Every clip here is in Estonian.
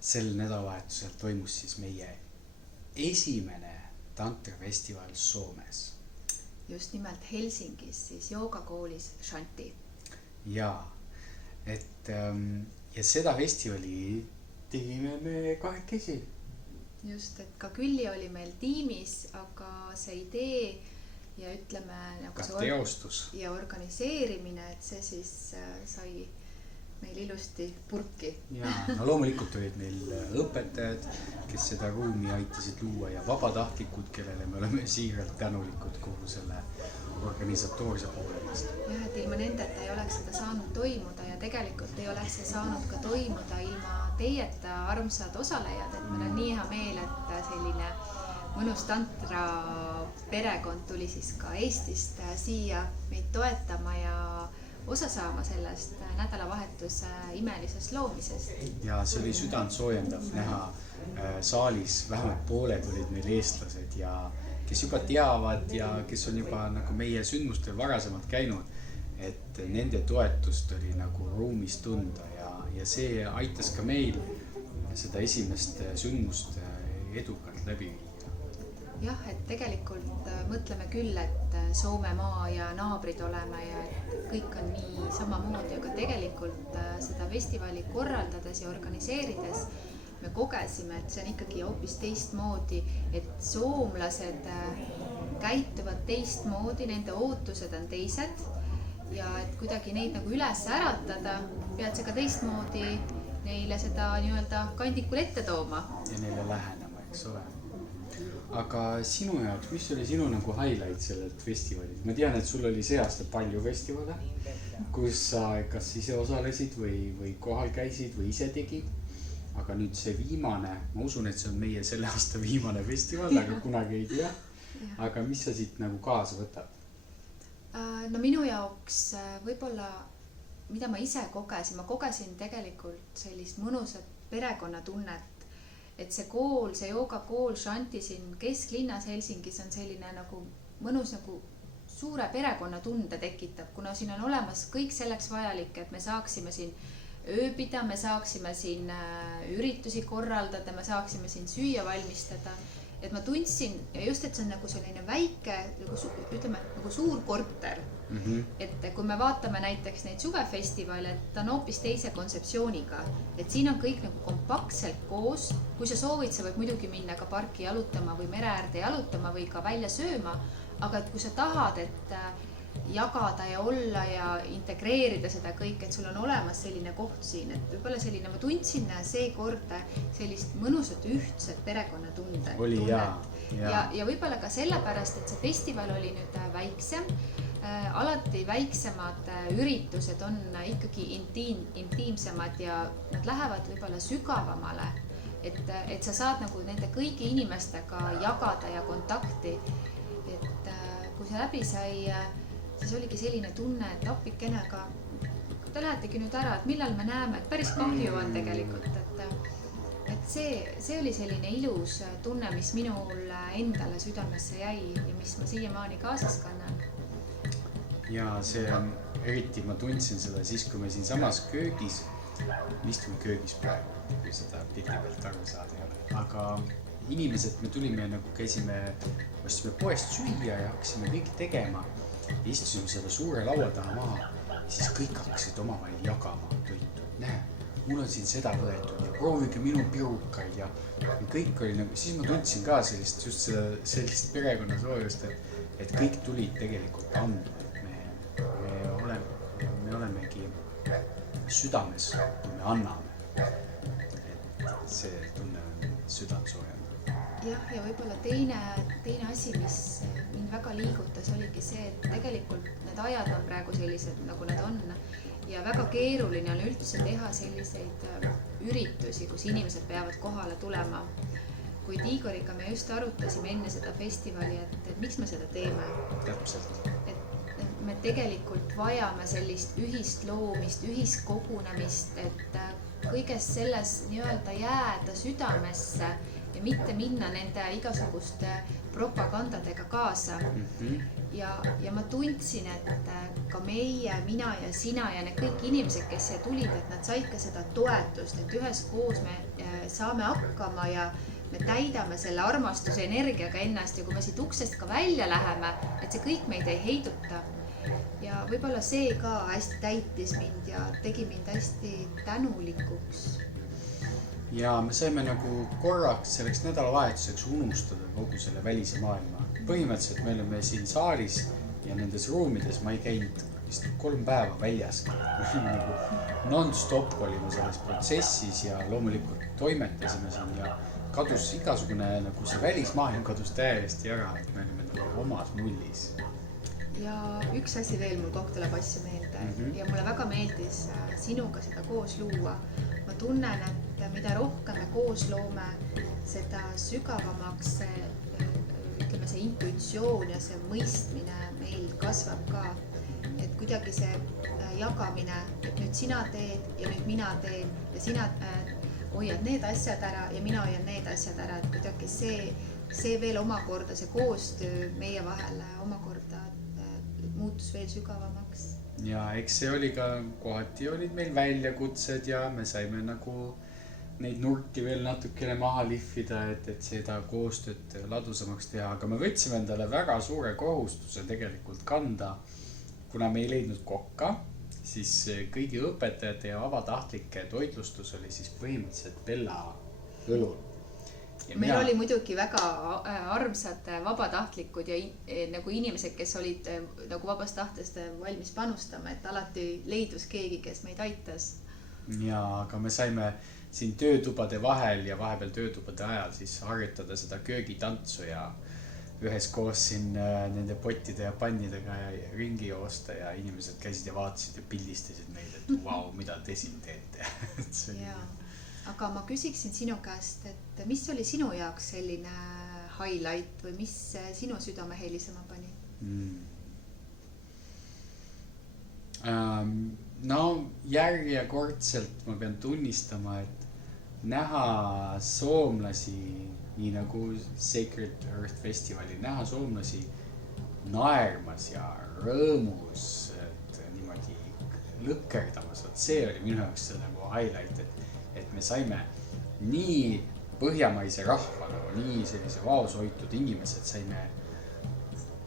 Sel nädalavahetusel toimus siis meie esimene tantrafestival Soomes. Just nimelt Helsingis, siis joogakoolis Shanti. Ja seda festivali tegime me kahekesi. Just, et ka Külli oli meil tiimis, aga see idee ja ütleme ka teostus ja organiseerimine, et see siis sai meil ilusti purki. Ja no loomulikult olid meil õpetajad, kes seda ruumi aitasid luua ja vabatahtlikud, kellele me oleme siiralt tänulikud kogu selle organisatoorse poolest. Jah, et ilma nendeta ei oleks seda saanud toimuda ja tegelikult ei oleks see saanud ka toimuda ilma teieta, armsad osalejad, et meil on nii hea meel, et selline mõnus tantra perekond tuli siis ka Eestist siia meid toetama ja osa saama sellest nädalavahetuse imelisest loomisest. Ja see oli südant soojendav näha saalis, vähemalt pooled olid meil eestlased ja kes juba teavad ja kes on juba nagu meie sündmustel varasemalt käinud, et nende toetust oli nagu ruumis tunda ja see aitas ka meil seda esimest sündmust edukalt läbi viia. Jah, et tegelikult mõtleme küll, et Soomemaa ja naabrid oleme ja kõik on nii samamoodi, aga tegelikult seda festivali korraldades ja organiseerides me kogesime, et see on ikkagi hoopis teistmoodi, et soomlased käituvad teistmoodi, nende ootused on teised ja et kuidagi neid nagu üles äratada, pead sa ka teistmoodi neile seda nii-öelda kandikul ette tooma. Ja neile lähenema, eks ole. Aga sinu jaoks, mis oli sinu nagu highlight sellelt festivalilt? Ma tean, et sul oli see aasta palju festivale, kus sa kas ise osalesid või kohal käisid või ise tegid. Aga nüüd see viimane, ma usun, et see on meie selle aasta viimane festival, aga kunagi ei tea. Aga mis sa siit nagu kaasa võtab? No minu jaoks võib-olla, mida ma ise kogesin, ma kogesin tegelikult sellist mõnusat perekonnatunnet, et see kool, see joogakool Shanti siin kesklinnas Helsingis on selline nagu mõnus nagu suure perekonnatunde tekitab, kuna siin on olemas kõik selleks vajalik, et me saaksime siin ööbida, me saaksime siin üritusi korraldada, me saaksime siin süüa valmistada. Et ma tundsin ja just, et see on nagu selline väike, ütleme, nagu suur korter. Et kui me vaatame näiteks neid suvefestivale, et ta on hoopis teise kontseptsiooniga, et siin on kõik nagu kompaktselt koos. Kui sa soovid, sa võid muidugi minna ka parki jalutama või mere äärde jalutama või ka välja sööma, aga et kui sa tahad, et jagada ja olla ja integreerida seda kõik, et sul on olemas selline koht siin, et võib-olla selline, ma tundsin seekord sellist mõnusat ühtset perekonnatundet. Oli ja võib-olla ka sellepärast, et see festival oli nüüd väiksem, alati väiksemad üritused on ikkagi intiimsemad ja nad lähevad võib-olla sügavamale, et sa saad nagu nende kõigi inimestega jagada ja kontakti, et kui see läbi sai, siis oligi selline tunne, et appikene, aga te lähetegi nüüd ära, et millal me näeme, et päris kahju on tegelikult, et see oli selline ilus tunne, mis minul endale südamesse jäi ja mis ma siiamaani kaasas kannan. Ja see on, eriti ma tundsin seda siis, kui me siin samas köögis, me istume köögis praegu, kui seda pildi pealt aru saada ei ole, aga inimesed, me tulime nagu käisime, ostsime poest süüa ja hakkasime kõik tegema. Istusime selle suure laua taha maha ja siis kõik hakkasid omavahel jagama toitu. Näe, mul on siin seda võetud ja proovige minu pirukaid ja kõik oli nagu, siis ma tundsin ka sellist perekonnasoojust, et kõik tulid tegelikult andma. Me olemegi südames, kui me anname. Et see tunne on südamsoojendav. Jah, ja võib-olla teine asi, mis mind väga liigutas, oligi see, et tegelikult need ajad on praegu sellised, nagu nad on ja väga keeruline on üldse teha selliseid üritusi, kus inimesed peavad kohale tulema. Kuid Igoriga me just arutasime enne seda festivali, et miks me seda teeme. Täpselt. Et me tegelikult vajame sellist ühist loomist, ühist kogunemist, et kõiges selles nii-öelda jääda südamesse ja mitte minna nende igasuguste propagandadega kaasa. Ja ma tundsin, et ka meie, mina ja sina ja need kõik inimesed, kes siia tulid, et nad said ka seda toetust, et üheskoos me saame hakkama ja me täidame selle armastuse energiaga ennast ja kui me siit uksest ka välja läheme, et see kõik meid ei heiduta. Ja võib-olla see ka hästi täitis mind ja tegi mind hästi tänulikuks. Ja me saime nagu korraks selleks nädalavahetuseks unustada kogu selle välise maailma. Põhimõtteliselt me oleme siin saalis ja nendes ruumides ma ei käinud vist 3 päeva väljas. Nagu non-stop olime selles protsessis ja loomulikult toimetasime siin ja kadus igasugune nagu see välismaailm kadus täiesti ära, et me olime nagu omas mullis. Ja üks asi veel mul kogu tuleb asju meelde ja mulle väga meeldis sinuga seda koos luua. Ma tunnen, et mida rohkem me koos loome, seda sügavamaks ütleme, see intuitsioon ja see mõistmine meil kasvab ka. Et kuidagi see jagamine, et nüüd sina teed ja nüüd mina teen ja sina hoiad need asjad ära ja mina hoian need asjad ära, et kuidagi see veel omakorda, see koostöö meie vahel omakorda muutus veel sügavamaks. Ja eks see oli ka, kohati olid meil väljakutsed ja me saime nagu neid nurki veel natukene maha lihvida, et seda koostööd ladusamaks teha, aga me võtsime endale väga suure kohustuse tegelikult kanda, kuna me ei leidnud kokka, siis kõigi õpetajate ja vabatahtlike toitlustus oli siis põhimõtteliselt Bella õlul. Meil oli muidugi väga armsad vabatahtlikud ja nagu inimesed, kes olid nagu vabast tahtest valmis panustama, et alati leidus keegi, kes meid aitas. Ja, aga me saime siin töötubade vahel ja vahepeal töötubade ajal siis harjutada seda köögitantsu ja üheskoos siin nende pottide ja pannidega ja ringi joosta ja inimesed käisid ja vaatasid ja pildistasid meid, et vau, mida te siin teete. Aga ma küsiksin sinu käest, et mis oli sinu jaoks selline highlight või mis sinu südame helisema pani? No järjekordselt ma pean tunnistama, et näha soomlasi, nii nagu Sacred Earth Festivali, näha soomlasi naermas ja rõõmus, et niimoodi lõkkerdamas, see oli minu jaoks see nagu highlight, et me saime nii põhjamaise rahva, nii sellise vaoshoitud inimesed saime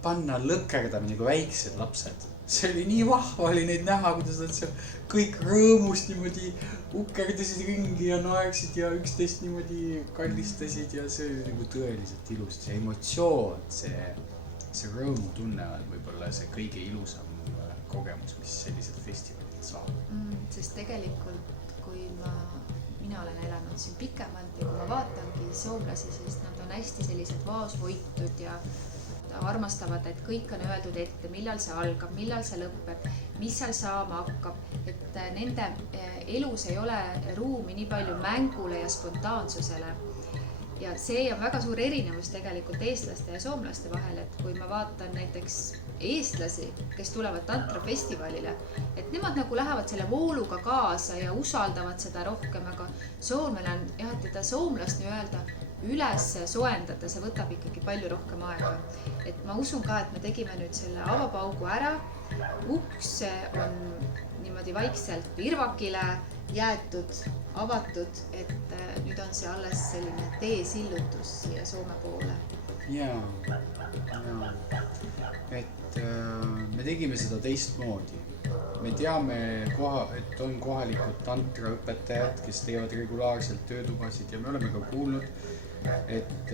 panna lõkkerdama nagu väiksed lapsed. See oli nii vahva oli neid näha, kuidas nad seal kõik rõõmust niimoodi ukerdasid ringi ja naersid ja üksteist niimoodi kallistasid ja see oli nagu tõeliselt ilus. See emotsioon, see rõõmutunne on võib-olla see kõige ilusam kogemus, mis sellised festivalid saab. Sest tegelikult, kui mina olen elanud siin pikemalt ja kui ma vaatangi soomlasi, siis nad on hästi sellised vaoshoitud ja armastavad, et kõik on öeldud ette, millal see algab, millal see lõpeb, mis seal saama hakkab, et nende elus ei ole ruumi nii palju mängule ja spontaansusele. Ja see on väga suur erinevus tegelikult eestlaste ja soomlaste vahel, et kui ma vaatan näiteks eestlasi, kes tulevad tantrafestivalile, et nemad nagu lähevad selle vooluga kaasa ja usaldavad seda rohkem, aga soomlane on jah, et teda soomlast nii-öelda üles soendada, see võtab ikkagi palju rohkem aega. Et ma usun ka, et me tegime nüüd selle avapaugu ära, uks on niimoodi vaikselt virvakile jäetud, avatud, et nüüd on see alles selline teesillutus siia Soome poole. Jaa, et me tegime seda teistmoodi. Me teame, et on kohalikud tantraõpetajad, kes teevad regulaarselt töötubasid ja me oleme ka kuulnud, et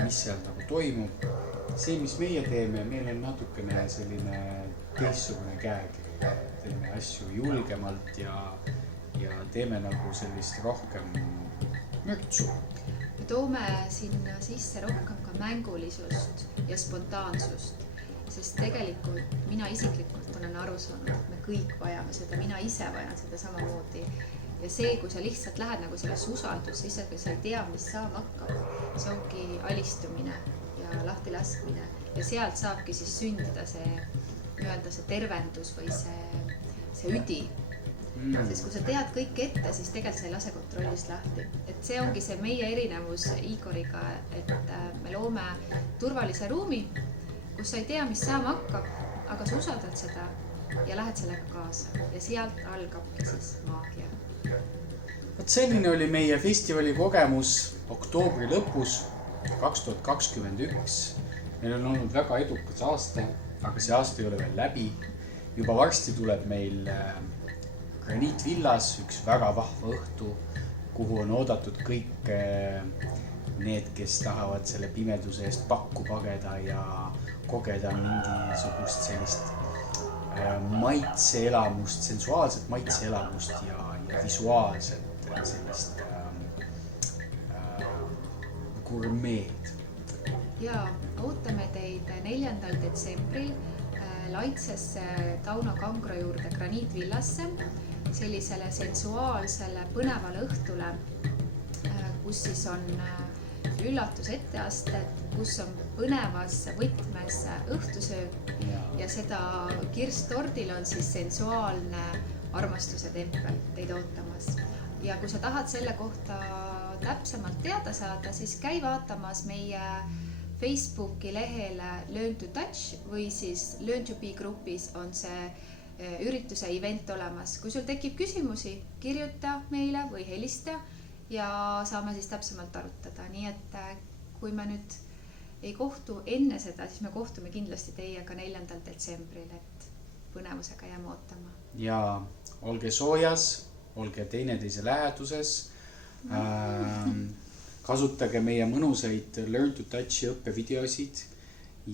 mis seal nagu toimub. See, mis meie teeme, meil on natukene selline teistsugune käekiri. Teeme asju julgemalt ja teeme nagu sellist rohkem mürtsu. Me toome sinna sisse rohkem ka mängulisust ja spontaansust, sest tegelikult mina isiklikult olen aru saanud, et me kõik vajame seda, mina ise vajan seda samamoodi. Ja see, kui sa lihtsalt lähed nagu sellesse usaldusse, isegi sa ei tea, mis saama hakkab, see ongi alistumine ja lahtilaskmine ja sealt saabki siis sündida see nii-öelda see tervendus või see üdi. Sest kui sa tead kõik ette, siis tegelikult sa ei lase kontrollist lahti. Et et see ongi see meie erinevus Igoriga, et me loome turvalise ruumi, kus sa ei tea, mis saama hakkab, aga sa usaldad seda ja lähed sellega kaasa ja sealt algabki siis maagia. Vot selline oli meie festivali kogemus oktoobri lõpus 2021. Meil on olnud väga edukas aasta, aga see aasta ei ole veel läbi. Juba varsti tuleb meil Graniitvillas üks väga vahva õhtu, kuhu on oodatud kõik need, kes tahavad selle pimeduse eest pakku pageda ja kogeda mingisugust sellist maitseelamust, sensuaalset maitseelamust ja visuaalset sellist gurmeed. Ja ootame teid 4. detsembril Laitsesse Tauno Kangro juurde Graniitvillasse, sellisele sensuaalsele põnevale õhtule, kus siis on üllatus etteasted, kus on põnevas võtmes õhtusöök ja seda kirstordil on siis sensuaalne armastuse tempel teid ootamas. Ja kui sa tahad selle kohta täpsemalt teada saada, siis käi vaatamas meie Facebooki lehele Learn to Touch või siis Learn to Be grupis on see ürituse event olemas. Kui sul tekib küsimusi, kirjuta meile või helista ja saame siis täpsemalt arutada. Nii et kui me nüüd ei kohtu enne seda, siis me kohtume kindlasti teiega 4. detsembril, et põnevusega jääme ootama. Ja olge soojas, olge teineteise läheduses. Kasutage meie mõnusaid Learn to Touchi õppevideosid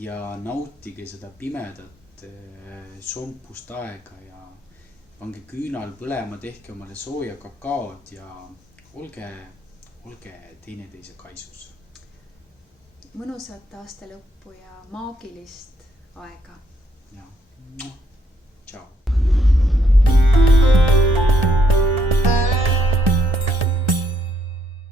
ja nautige seda pimedat sompust aega ja pange küünal põlema, tehke omale sooja kakaod ja olge teineteise kaisus. Mõnusat aasta lõppu ja maagilist aega. Ja, tšau.